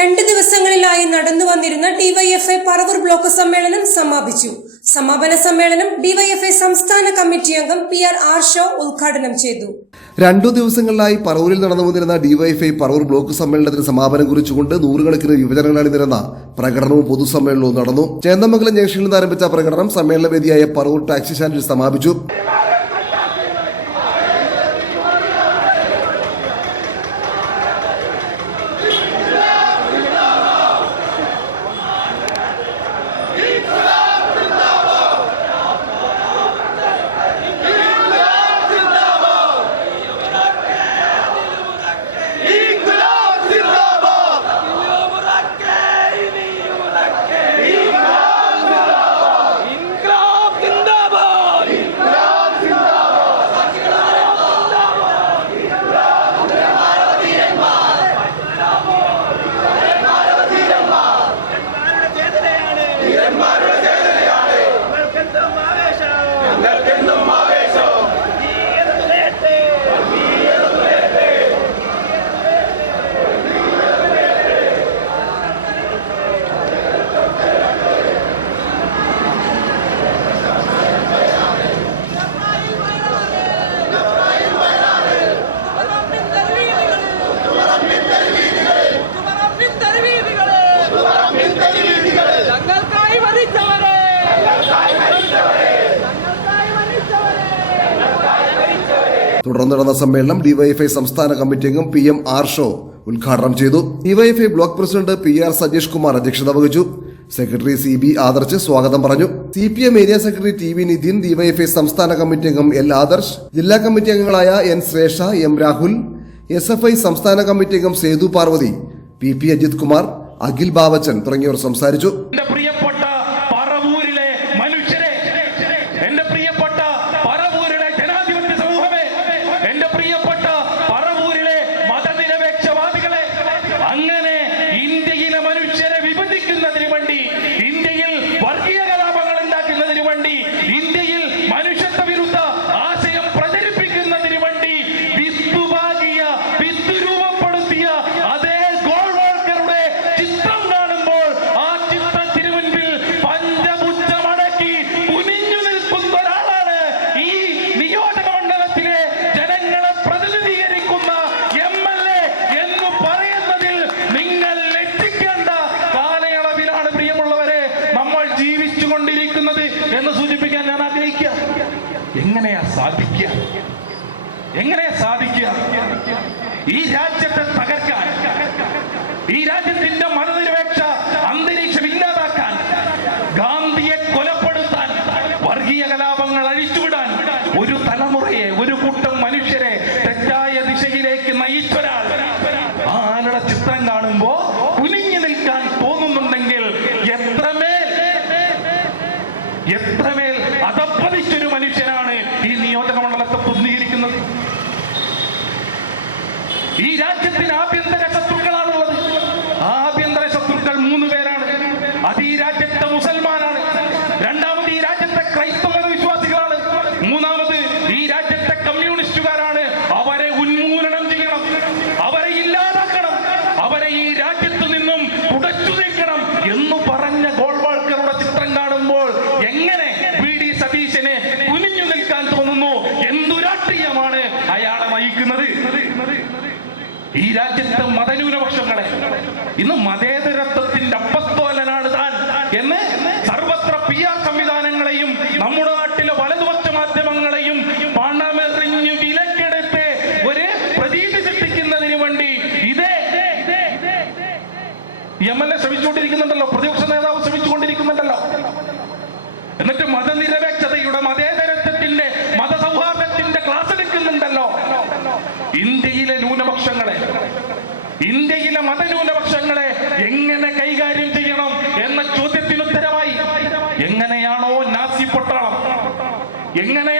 2 ദിവസങ്ങളിലായി നടന്നു വന്നിരുന്ന ഡിവൈഎഫ്ഐ പറവൂർ ബ്ലോക്ക് സമ്മേളനം സമാപിച്ചു. സമാപന സമ്മേളനം ഡിവൈഎഫ്ഐ സംസ്ഥാന കമ്മിറ്റി അംഗം PR ആർഷോ ഉദ്ഘാടനം ചെയ്തു. 2 ദിവസങ്ങളിലായി പറവൂരിൽ നടന്നു വന്നിരുന്ന ഡിവൈഎഫ്ഐ പറവൂർ ബ്ലോക്ക് സമ്മേളനത്തിന് സമാപനം കുറിച്ചുകൊണ്ട് നൂറുകണക്കിന് യുവജനങ്ങൾ അണിനിരന്ന പ്രകടനവും പൊതുസമ്മേളനവും നടന്നു. ചേന്ദമംഗലം ജംഗ്ഷനിൽ നിന്ന് ആരംഭിച്ച പ്രകടനം സമ്മേളന വേദിയായ പറവൂർ ടാക്സി സ്റ്റാൻഡിൽ സമാപിച്ചു. തുടർന്ന് നടന്ന സമ്മേളനം ഡിവൈഎഫ്ഐ സംസ്ഥാന കമ്മിറ്റി അംഗം PM ആർഷോ ഉദ്ഘാടനം ചെയ്തു. DYFI block president PR Sajeesh Kumar അധ്യക്ഷത വഹിച്ചു. സെക്രട്ടറി CB ആദർശ് സ്വാഗതം പറഞ്ഞു. CPM area secretary TV Nithin, DYFI സംസ്ഥാന കമ്മിറ്റി അംഗം L ആദർശ്, ജില്ലാ കമ്മിറ്റി അംഗങ്ങളായ N Shresha, M Rahul, SFI സംസ്ഥാന കമ്മിറ്റി അംഗം സേതു പാർവതി, PP അജിത് കുമാർ, അഖിൽ ബാവച്ചൻ തുടങ്ങിയവർ സംസാരിച്ചു. എന്ന് സൂചിപ്പിക്കാൻ ഞാൻ ആഗ്രഹിക്കുക. എങ്ങനെയാ സാധിക്കുക ഈ രാജ്യത്തെ തകർക്കാൻ, ഈ രാജ്യത്തിന്റെ മതനിരപേക്ഷ അന്തരീക്ഷം ഇല്ലാതാക്കാൻ, ഗാന്ധിയെ കൊലപ്പെടുത്താൻ, വർഗീയ കലാപങ്ങൾ അഴിച്ചുവിടാൻ ഒരു തലമുറയെ, ഒരു കൂട്ടം മനുഷ്യരെ തെറ്റായ ദിശയിലേക്ക് നയിച്ചൊരാൾ ആ ആളുടെ ചിത്രം കാണുമ്പോ കുനിഞ്ഞു നിൽക്കാൻ തോന്നുന്നുണ്ടെങ്കിൽ എത്രമേൽ അധപ്പതിച്ചൊരു മനുഷ്യനാണ് ഈ നിയോജക മണ്ഡലത്തെ പ്രതിനിധീകരിക്കുന്നത്. ഈ രാജ്യത്തിന് ആഭ്യന്തര ശത്രുക്കളാണുള്ളത്. ആഭ്യന്തര ശത്രുക്കൾ 3 പേരാണ്. അത് ഈ രാജ്യത്തെ മുസൽമാനാണ്, രണ്ടാമത് ഈ രാജ്യത്തെ ക്രൈസ്തവ വിശ്വാസികളാണ്, മൂന്നാമത് ഈ രാജ്യത്തെ കമ്മ്യൂണിസ്റ്റുകാരാണ്. അവരെ ഉന്മൂലനം ചെയ്യണം, അവരെ ഇല്ലാതാക്കണം, അവരെ ഈ രാജ്യത്ത് നിന്നും തുടച്ചു നീക്കണം എന്ന് പറഞ്ഞ ഗോൾവാൾക്കറുടെ ചിത്രം കാണുമ്പോൾ എങ്ങനെ സതീശനെ കുനിഞ്ഞു നിൽക്കാൻ തോന്നുന്നു? എന്തു രാഷ്ട്രീയമാണ് അയാളെ നയിക്കുന്നത്? ഈ രാജ്യത്തെ മതന്യൂനപക്ഷങ്ങളെ ഇന്ന് മതേതരത്വത്തിന്റെ അപ്പസ്തോലനാണ് താൻ എന്ന് സർവത്ര PR സംവിധാനങ്ങളെയും നമ്മുടെ നാട്ടിലെ വലതുപക്ഷ മാധ്യമങ്ങളെയും പണമെറിഞ്ഞ് വിലക്കെടുത്ത് ഒരു പ്രതീതി സൃഷ്ടിക്കുന്നതിന് വേണ്ടി ഇതേ MLA ശ്രമിച്ചുകൊണ്ടിരിക്കുന്നുണ്ടല്ലോ, പ്രതിപക്ഷ നേതാവ് ശ്രമിച്ചുകൊണ്ടിരിക്കുന്നുണ്ടല്ലോ. എന്നിട്ട് മതനിരപേക്ഷതയുടെ, മതേതരത്വത്തിന്റെ, മതസൗഹാർദ്ദത്തിന്റെ ക്ലാസ് എടുക്കുന്നുണ്ടല്ലോ. ഇന്ത്യയിലെ മതന്യൂനപക്ഷങ്ങളെ എങ്ങനെ കൈകാര്യം ചെയ്യണം എന്ന ചോദ്യത്തിന് ഉത്തരമായി എങ്ങനെയാണോ നാസി പട്ടാളം, എങ്ങനെയാണോ